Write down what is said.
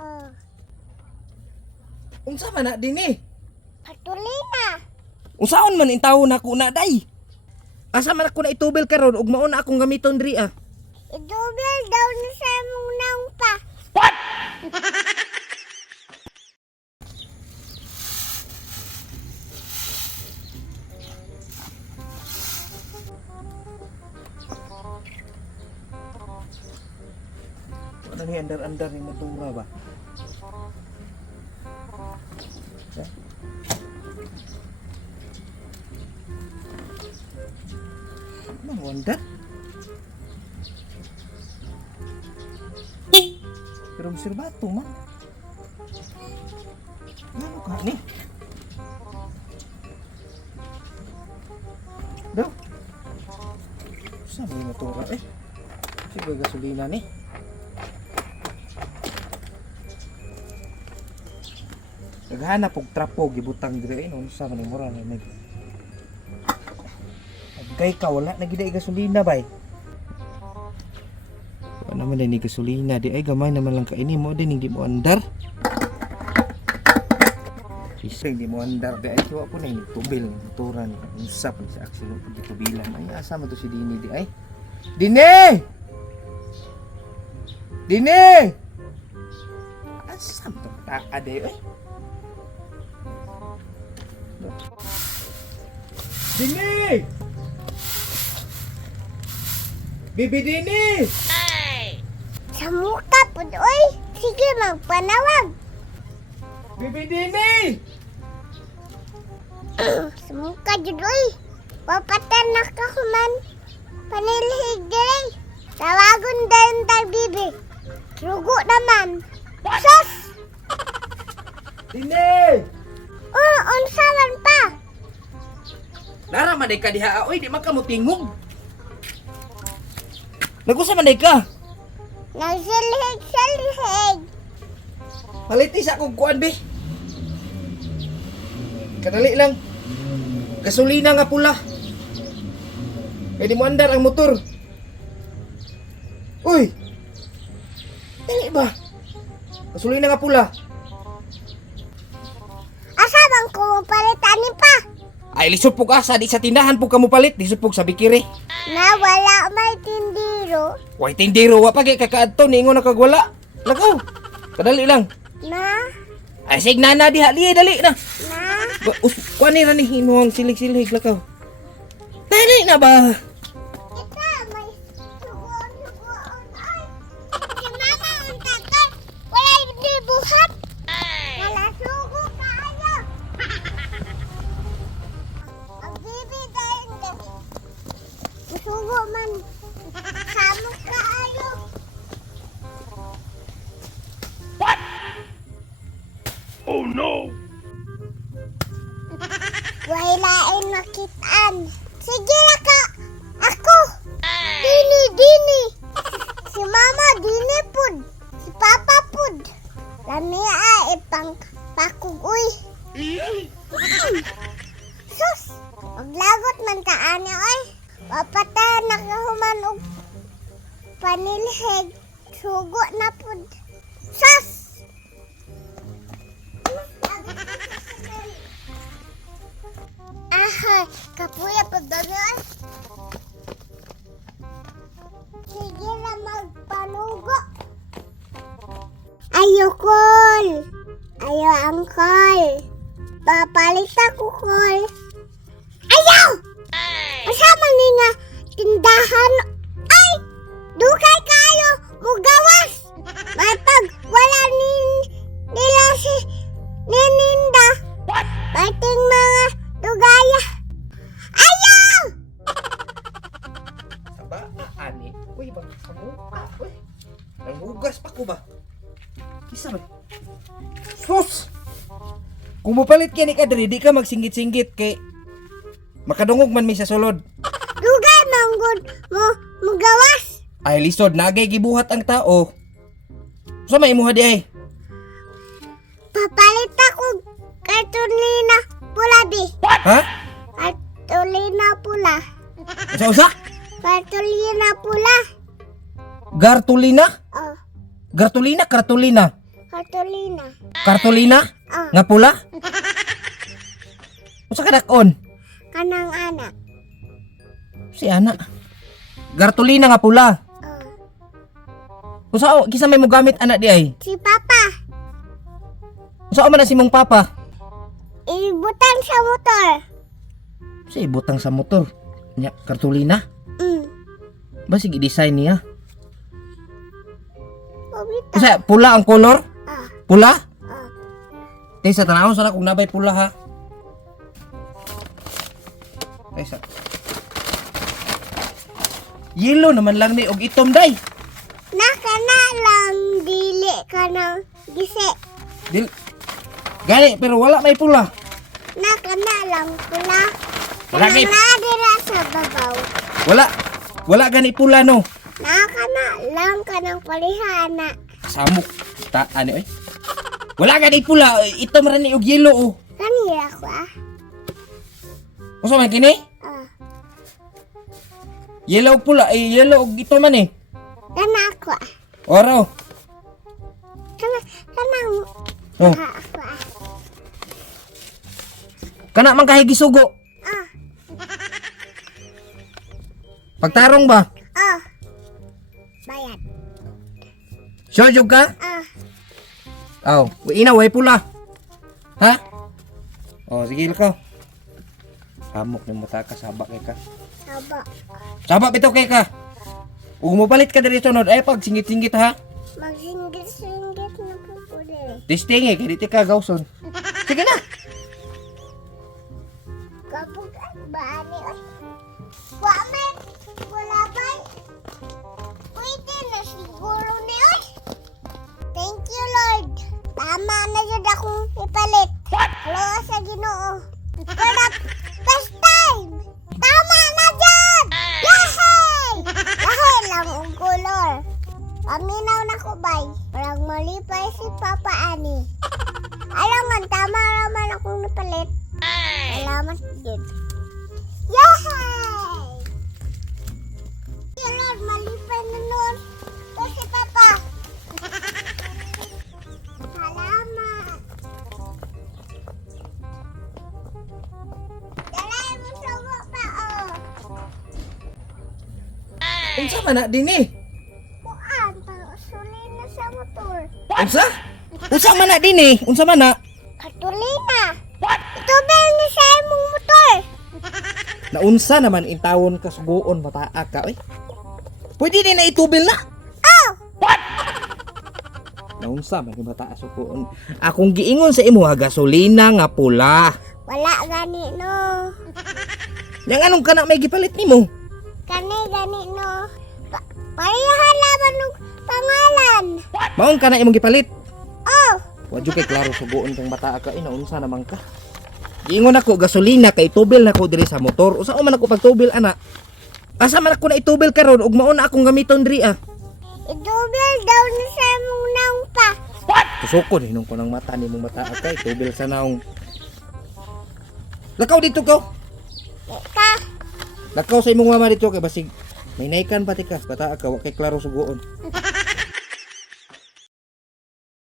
Oh, Unsa man na dinhi? patulina. Unsaon man intawo nako na day? Asa man ako na itubil karon ug mao na akong gamiton diri ah. Idubel daw na sa mong naong pa. Ano ni andar-andar ni motora ba? Ya. Ano andar? Pero sirbato man. Ano ka ni? Daw. Saan may motora eh? Sige gasolina ni. Naghanap og trapo gibutang dire no sa man mura na nag. Kay ka wala na gid ay gasolina bay. Wala naman ni gasolina di ay gamay naman lang kaini mo din hindi mo andar. Isig di mo andar di ay tuwa ko na ini tubil motoran usap sa aksyon pag tubilan ay asa man to si Dini di ay. Dini! Dini! Asa man to ade ay. Dini! Bibi Dini! Sa muka po, oy. Sige, magpanawag. Bibi Dini! Sa muka, jud, oy. Papatan na ka kuman. Panilhig dire. Tawagon dayon tag bibi. Rugo naman. Sus! Dini! Unsaman pa? Lara man ka diha oy, di man ka mo tingog. Nagusa man ka? Nagsilhig. Paliti sa akong kuan be. Kadali lang. Gasolina nga pula. Pwede mo andar ang motor. Uy! Dali ba? Gasolina nga pula. Asa bang kumapalitan ni pa? Ay lisod pug asa di sa tindahan pug kamo palit, lisod pug sa bikiri. Na wala may tindiro. Way tindero wa pa kay kakaadto ningon na kagwala. Lakaw. Kadali lang. Na? Ay sig nana diha liye dali na. Na? Kuan ni ra ni hinuang silig-silig lakaw. Dali na ba? Ito, may sugon. Ay! Si mama ang tatay. Wala hindi buhat. Wala sugo kaayo. Ang bibi dahil dahil. Masugo man. Samok kaayo. Oh no. Wailain makitaan. Sige na ka. Ako. Dini. Si mama dini pud. Si papa pud. Lamia ipang pakugoy. Sus. Maglagot man ka ani oy. Papatayan na kahuman og panilhig. Sugo na pud. Sus. Aha, kapuya pagdagan. Sige na magpanugo. Ayokol. Ayo angkol. Papalit ako kol. Ayaw! Kasama ni nga tindahan. Ay! Dukay kayo! Mugawas! May pag wala nila si nininda. Pating mga dugaya. Ayaw! Saba ani. Uy ba sa mukha. Uy. Nangugas pa ko ba? Isa ba? Sus! Kung mupalit kini ka diri, di ka magsinggit-singgit kay makadungog man mi sa sulod. Dugay manggod mo mugawas. Ay lisod nagay gibuhat ang tao. Sa may imuha di ay. Papalit ako kartulina pula bi. Ha? Kartulina pula. Usa? Kartulina pula. Gartulina? Oh, Gartulina, kartulina. Cartolina. Kartolina? Oh, Nga pula? Usa ka dakon? kanang anak. Si ana. Gartolina nga pula. Oh, Usa kisa may mo gamit anak di ay? si Papa. Usa man na si mong papa? Ibutan sa motor. Sa ibutang sa motor. Nya Kartolina? Mm. Ba sige design niya? Pabita. Usa pula ang color? Ah, Pula? ah. Tay sa tanawon sana kung nabay pula ha. Tay sa. Yellow naman lang ni og itom day. Nakana lang dili ka ng gisi. Dil Gani pero wala may pula. Nakana lang pula. Wala kay- Nadira sa babaw. Wala gani pula no. Nakana lang ka ng palihana. Samok ta ani oy. Wala gani pula, itom ra ni og yellow oh. Kanira ko ah. Usa man kini? Ah, Yellow pula, yellow og itom man eh. kana ako ah. Oro. Kanang Oh, ako ah. kana man kahigi sugo. Ah, Pagtarong ba? ah. Bayad. Sure jud ka? Ah, Aw, ina way pula. Ha? Oh, sige ka. Samok ni mata ka sabak kay ka. saba. Sabak bitaw kay ka. Ug mo palit ka diri sunod ay pag singit-singit ha. Magsinggit-singgit na po po din. Testing eh, kaya di ka gawson. Sige na. Kapag baani ay. Wamen, wala ba'y? Pwede na siguro ni ay. Thank you, Lord. Tama na yun akong ipalit. Hello sa Ginoo. For the first time. Tama na dyan! Yahey! Yahey lang ang color. Paminaw na ko, bay. Parang malipay si Papa Ani. Alam man, tama naman akong napalit. Salamat din. Yahey! Lord, malipay na nun. Ito si Papa. Salamat. Dalay mo sa pa, oh. Unsa man na din eh? Kuan, sulin na sa motor. Unsa? Unsa man na din eh? Unsa man na? Katulina. Ito bel ni sa imong motor. Naunsa naman intawon ka suguon mataa ka oy. Pwede din na itubil na. Oh! Naunsa man yung mataas suguon. Akong giingon sa imo ha gasolina nga pula. Wala gani no. Yang anong kana may gipalit nimo? Kani gani no. Parehan laban ng pangalan. Maon kana imong gipalit. Oh! Wadyo kay klaro suguon kang mataa ka naunsa naman ka. Giingon ako gasolina kay tubil na ko diri sa motor. Usa man ako pagtubil ana? Asa man ako na itubil karon ug mao na akong gamiton diri ah. Idubel daw ni sa imong naong pa. Kusukon hinong ko ng mata ni mong mata kay tubil sa naong. Lakaw dito ko. Ka. Lakaw sa imong mama dito kay basig may naikan pati ka bata ka wa kay klaro suguon.